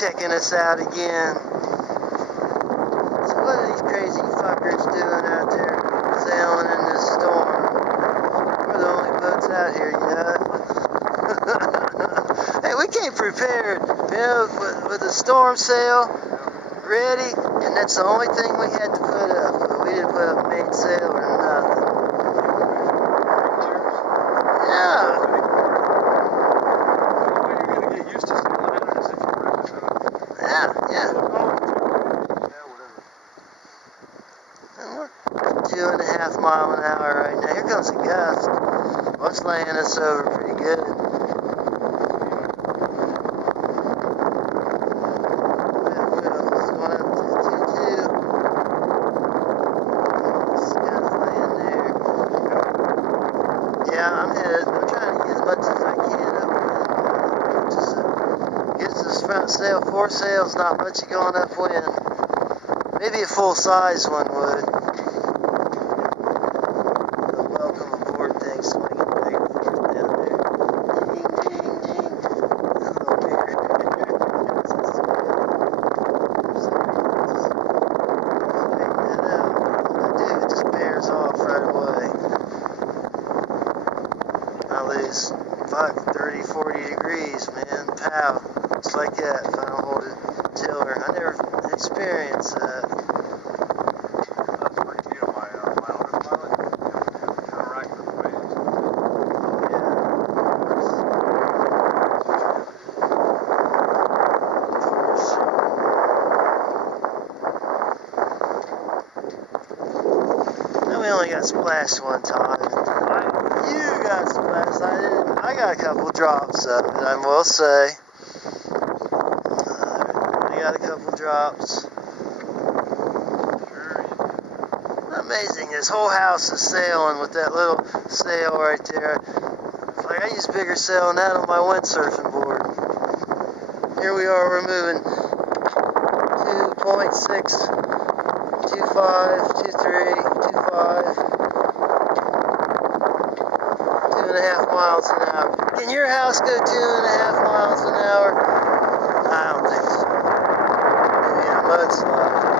checking us out again. So what are these crazy fuckers doing out there sailing in this storm? We're the only boats out here, you know. Hey, we came prepared, you know, with a storm sail ready, and that's the only thing we had to put up. But we didn't put up mainsail or nothing. Yeah. Yeah. And we're 2.5 miles an hour right now. Here comes a gust. Well, it's laying us over pretty good. It's going up to 2.2. It's kind of laying there. Yeah, I'm trying to get as much as I can upwind. Just gets this front sail, foresail's not much going upwind. Maybe a full-size one would. The welcome aboard thing swinging back and forth down there. Ding, ding, ding. A little bigger. Straighten that out. When I do, it just bears off right away. I lose 30, 40 degrees, man. Pow. Just like that if I don't hold it tiller. I never experienced that. That's pretty good on my autopilot. Counteract the waves. Yeah. Of course. Then we only got splashed one time. You got splashed. I didn't. I got a couple drops of it, I will say. I got a couple drops. Amazing, this whole house is sailing with that little sail right there. It's like I use bigger sail than that on my windsurfing board. Here we are, we're moving 2.6, 2.5, 2.3, 2.5, 2.5 miles an hour. Can your house go 2.5 miles an hour? I don't think so. Maybe a mudslide.